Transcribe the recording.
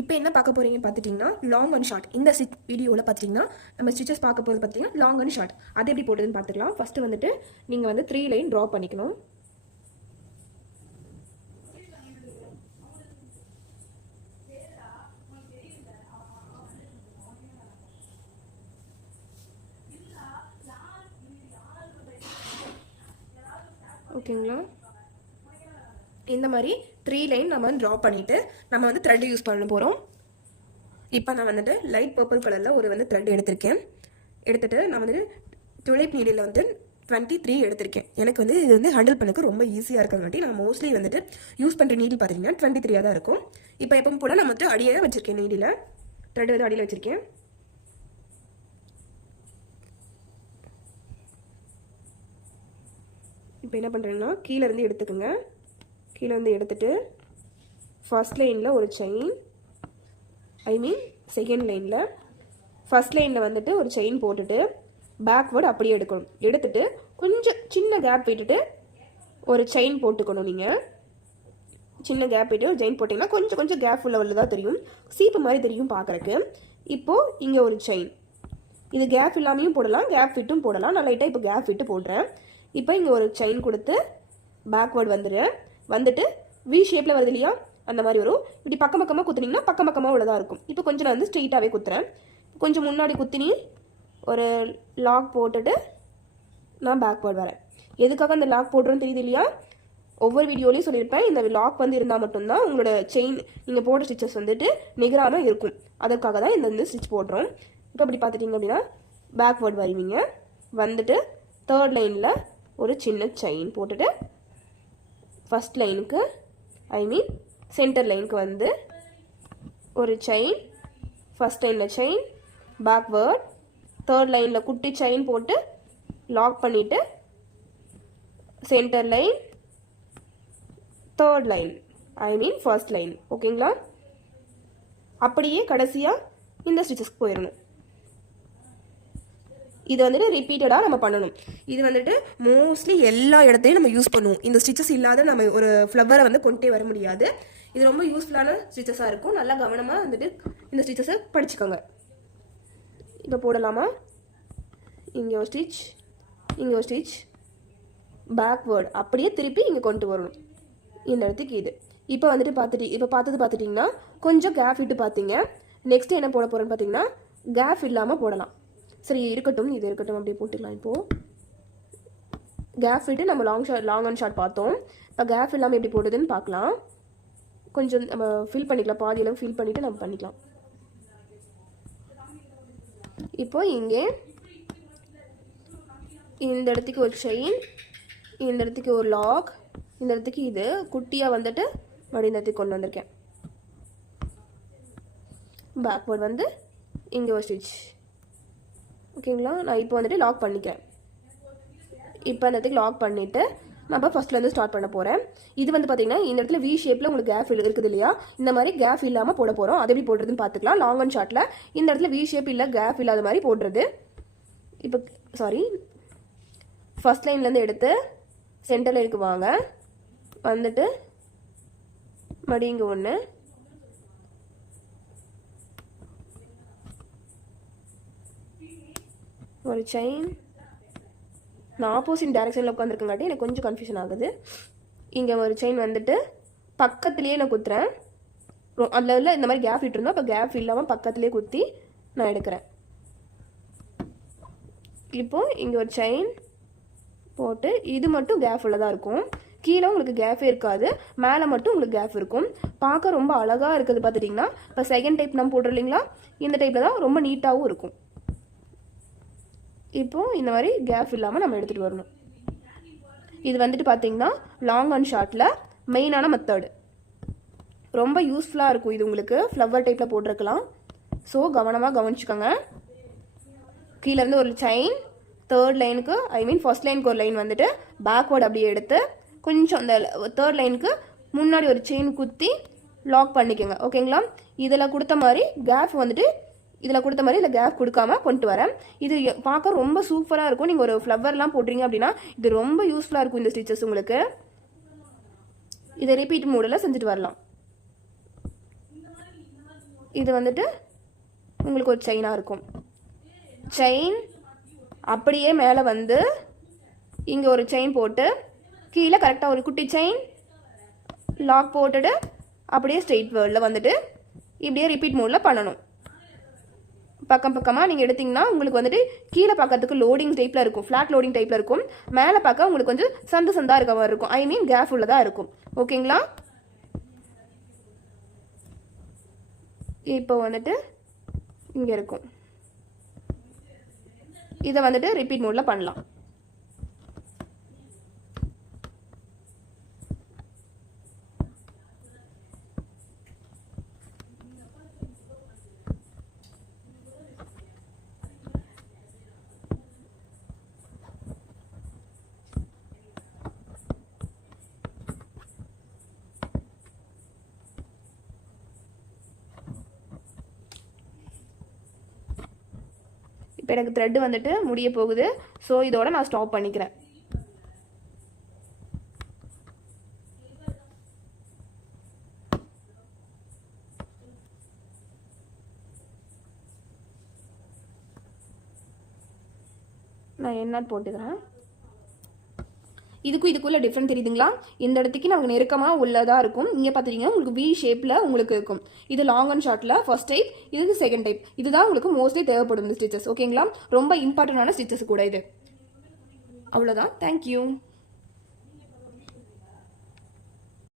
இப்போ என்ன பார்க்க போகிறீங்கன்னு பார்த்துட்டிங்கன்னா லாங் அண்ட் ஷார்ட். இந்த வீடியோவில் பார்த்தீங்கன்னா நம்ம ஸ்டிச்சஸ் பார்க்க போகிறது பார்த்தீங்கன்னா லாங் அண்ட் ஷார்ட். அது எப்படி போடுறதுன்னு பார்த்துக்கலாம். ஃபஸ்ட்டு வந்துட்டு நீங்கள் வந்து 3 லைன் ட்ரா பண்ணிக்கணும். ஓகேங்களா, இந்த மாதிரி 3 லைன் நம்ம ட்ரா பண்ணிவிட்டு நம்ம வந்து த்ரெட் யூஸ் பண்ண போகிறோம். இப்போ நான் வந்துட்டு லைட் பர்பிள் கலரில் ஒரு வந்து த்ரெட் எடுத்திருக்கேன். எடுத்துகிட்டு நான் வந்துட்டு துளைப் நீடில் வந்து 23 எடுத்திருக்கேன். எனக்கு வந்து இது வந்து ஹேண்டில் பண்ணக்கு ரொம்ப ஈஸியாக இருக்கிறங்காட்டி நான் மோஸ்ட்லி வந்துட்டு யூஸ் பண்ணுற நீடில் பார்த்தீங்கன்னா 23 தான் இருக்கும். இப்போ எப்பவும் கூட நான் வந்து அடியே வச்சுருக்கேன், நீடில் த்ரெட் வந்து அடியில் வச்சுருக்கேன். இப்போ என்ன பண்ணுறேன்னா கீழே இருந்து எடுத்துக்கோங்க. கீழே வந்து எடுத்துகிட்டு ஃபர்ஸ்ட் லைனில் ஒரு செயின், செகண்ட் லைனில் ஃபர்ஸ்ட் லைனில் வந்துட்டு ஒரு செயின் போட்டுட்டு பேக்வேர்டு அப்படியே எடுக்கணும். எடுத்துகிட்டு கொஞ்சம் சின்ன கேப் விட்டுட்டு ஒரு செயின் போட்டுக்கணும். நீங்கள் சின்ன கேப் விட்டு ஒரு செயின் போட்டிங்கன்னா கொஞ்சம் கொஞ்சம் கேப் உள்ளதாக தெரியும், சீப்பு மாதிரி தெரியும் பார்க்குறக்கு. இப்போது இங்கே ஒரு செயின், இது கேப் இல்லாமையும் போடலாம், கேப் விட்டும் போடலாம். நான் லைட்டாக இப்போ கேப் விட்டு போடுறேன். இப்போ இங்கே ஒரு செயின் கொடுத்து பேக்வேர்டு வந்துட்டு வி ஷேப்பில் வருது இல்லையா, அந்த மாதிரி வரும். இப்படி பக்கம் பக்கமாக குத்துனீங்கன்னா பக்கம் பக்கமாக உள்ளதாக இருக்கும். இப்போ கொஞ்சம் நான் வந்து ஸ்ட்ரெயிட்டாகவே குத்துறேன். கொஞ்சம் முன்னாடி குத்தினி ஒரு லாக் போட்டுட்டு நான் பேக்வேர்டு வரேன். எதுக்காக அந்த லாக் போடுறோன்னு தெரியுது இல்லையா, ஒவ்வொரு வீடியோலையும் சொல்லியிருப்பேன். இந்த லாக் வந்து இருந்தால் மட்டும்தான் உங்களோட செயின் நீங்கள் போடுற ஸ்டிச்சஸ் வந்துட்டு நிகராமல் இருக்கும். அதற்காக தான் இந்த ஸ்டிச் போடுறோம். இப்போ அப்படி பார்த்துட்டிங்க அப்படின்னா பேக்வேர்டு வருவீங்க. வந்துட்டு தேர்ட் லைனில் ஒரு சின்ன செயின் போட்டுட்டு ஃபஸ்ட் லைனுக்கு சென்டர் லைனுக்கு வந்து ஒரு செயின், ஃபஸ்ட் லைனில் செயின், பேக்வேர்ட், தேர்ட் லைனில் குட்டி செயின் போட்டு லாக் பண்ணிவிட்டு centre line, third line first line. ஓகேங்களா, அப்படியே கடைசியாக இந்த ஸ்டிச்சஸ்க்கு போயிடணும். இது வந்துட்டு ரிப்பீட்டடாக நம்ம பண்ணணும். இது வந்துட்டு மோஸ்ட்லி எல்லா இடத்தையும் நம்ம யூஸ் பண்ணுவோம். இந்த ஸ்டிச்சஸ் இல்லாத நம்ம ஒரு ஃப்ளவரை வந்து கொண்டே வர முடியாது. இது ரொம்ப யூஸ்ஃபுல்லான ஸ்டிச்சஸாக இருக்கும். நல்லா கவனமாக வந்துட்டு இந்த ஸ்டிச்சஸை படிச்சுக்கோங்க. இப்போ போடலாமா, இங்கே ஒரு ஸ்டிச், இங்கே ஒரு ஸ்டிச், பேக்வேர்டு அப்படியே திருப்பி இங்கே கொண்டு வரணும் இந்த இடத்துக்கு. இது இப்போ வந்துட்டு பார்த்துட்டிங்கன்னா கொஞ்சம் கேப் விட்டு பார்த்தீங்க. நெக்ஸ்ட் என்ன போட போகிறேன்னு பார்த்தீங்கன்னா கேப் இல்லாமல் போடலாம். சரி இருக்கட்டும், இது இருக்கட்டும், அப்படியே போட்டுக்கலாம். இப்போது கேப் விட்டு நம்ம லாங் அண்ட் ஷார்ட் பார்த்தோம். இப்போ கேப் இல்லாமல் எப்படி போடுறதுன்னு பார்க்கலாம். கொஞ்சம் நம்ம ஃபில் பண்ணிக்கலாம், பாதியெல்லாம் ஃபில் பண்ணிவிட்டு நம்ம பண்ணிக்கலாம். இப்போ இங்கே இந்த இடத்துக்கு ஒரு செயின், இந்த இடத்துக்கு ஒரு லாக், இந்த இடத்துக்கு இது குட்டியாக வந்துட்டு மறுபடியும் இந்த இடத்துக்கு கொண்டு வந்திருக்கேன். பேக்வேர்டு வந்து இங்கே ஒரு ஸ்டிச். ஓகேங்களா, நான் இப்போ வந்துட்டு லாக் பண்ணிக்கிறேன். இப்போ அந்த இடத்துக்கு லாக் பண்ணிவிட்டு நம்ம ஃபஸ்ட்லேருந்து ஸ்டார்ட் பண்ண போகிறேன். இது வந்து பார்த்தீங்கன்னா இந்த இடத்துல வி ஷேப்பில் உங்களுக்கு கேப் இருக்குது இல்லையா, இந்த மாதிரி கேப் இல்லாமல் போட போகிறோம். அது எப்படி போடுறதுன்னு பார்த்துக்கலாம். லாங் அண்ட் ஷார்ட்டில் இந்த இடத்துல வி ஷேப் இல்லை, கேப் இல்லாத மாதிரி போடுறது. இப்போ ஃபஸ்ட் லைன்லேருந்து எடுத்து சென்டர் லைனுக்கு வாங்க. வந்துட்டு மடிங்க ஒன்று, ஒரு செயின். நான் ஆப்போசிட் டைரக்ஷனில் உட்காந்துருக்கங்காட்டி எனக்கு கொஞ்சம் கன்ஃபியூஷன் ஆகுது. இங்கே ஒரு செயின் வந்துட்டு பக்கத்துலேயே நான் குத்துறேன். அதில் இந்த மாதிரி கேப் விட்டுருந்தோம், அப்போ கேப் இல்லாமல் பக்கத்துலேயே குத்தி நான் எடுக்கிறேன். இப்போது இங்கே ஒரு செயின் போட்டு இது மட்டும் கேப் உள்ளதாக இருக்கும். கீழே உங்களுக்கு கேப்பே இருக்காது, மேலே மட்டும் உங்களுக்கு கேப் இருக்கும். பார்க்க ரொம்ப அழகாக இருக்குது. பார்த்துட்டிங்கன்னா இப்போ செகண்ட் டைப் நம்ம போடுறோம் இல்லைங்களா, இந்த டைப்பில் தான் ரொம்ப நீட்டாகவும் இருக்கும். இப்போது இந்த மாதிரி கேப் இல்லாமல் நம்ம எடுத்துகிட்டு வரணும். இது வந்துட்டு பார்த்திங்கன்னா லாங் அண்ட் ஷார்ட்டில் மெயினான மெத்தடு, ரொம்ப யூஸ்ஃபுல்லாக இருக்கும். இது உங்களுக்கு ஃப்ளவர் டைப்பில் போட்டிருக்கலாம். ஸோ கவனமாக கவனிச்சுக்கோங்க. கீழேருந்து ஒரு செயின், தேர்ட் லைனுக்கு ஃபர்ஸ்ட் லைனுக்கு ஒரு லைன் வந்துட்டு பேக்வேர்டு அப்படியே எடுத்து கொஞ்சம் அந்த தேர்ட் லைனுக்கு முன்னாடி ஒரு செயின் குத்தி லாக் பண்ணிக்கோங்க. ஓகேங்களா, இதில் கொடுத்த மாதிரி கேப் வந்துட்டு இதில் கொடுத்த மாதிரி இதில் கேப் கொடுக்காம கொண்டு வரேன். இது பார்க்க ரொம்ப சூப்பராக இருக்கும். நீங்கள் ஒரு ஃப்ளவர்லாம் போடுறீங்க அப்படின்னா இது ரொம்ப யூஸ்ஃபுல்லாக இருக்கும் இந்த ஸ்டிச்சஸ் உங்களுக்கு. இதை ரிப்பீட் மோடில் செஞ்சுட்டு வரலாம். இது வந்துட்டு உங்களுக்கு ஒரு செயினாக இருக்கும். செயின் அப்படியே மேலே வந்து இங்கே ஒரு செயின் போட்டு கீழே கரெக்டாக ஒரு குட்டி செயின் லாக் போட்டுட்டு அப்படியே ஸ்ட்ரெயிட் வேர்டில் வந்துட்டு இப்படியே ரிப்பீட் மோடில் பண்ணணும். பக்கம் பக்கமாக நீங்கள் எடுத்திங்கன்னா உங்களுக்கு வந்துட்டு கீழே பார்க்கறதுக்கு லோடிங் டைப்பில் இருக்கும், ஃப்ளாட் லோடிங் டைப்பில் இருக்கும். மேலே பார்க்க உங்களுக்கு கொஞ்சம் சந்து சந்தாக இருக்க மாதிரி இருக்கும், ஐ மீன் கேப் உள்ளதாக இருக்கும். ஓகேங்களா? இப்போ வந்துட்டு இங்கே இருக்கும். இதை வந்துட்டு ரிப்பீட் மோடில் பண்ணலாம். இப்போ எனக்கு த்ரெட்டு வந்துட்டு முடிய போகுது. ஸோ இதோட நான் ஸ்டாப் பண்ணிக்கிறேன். நான் என்ன போட்டுக்கிறேன். இதுக்கும் இதுக்குள்ள டிஃப்ரெண்ட் தெரியுதுங்களா? இந்த இடத்துக்கு நமக்கு நெருக்கமாக உள்ளதாக இருக்கும். இங்கே பார்த்துட்டீங்கன்னா உங்களுக்கு வி ஷேப்பில் உங்களுக்கு இருக்கும். இது லாங் அண்ட் ஷார்ட்டில் ஃபர்ஸ்ட் டைப், இது செகண்ட் டைப். இதுதான் உங்களுக்கு மோஸ்ட்லி தேவைப்படும் இந்த ஸ்டிச்சஸ். ஓகேங்களா? ரொம்ப இம்பார்ட்டண்டான ஸ்டிச்சஸ் கூட இது. அவ்வளோதான். தேங்க்யூ.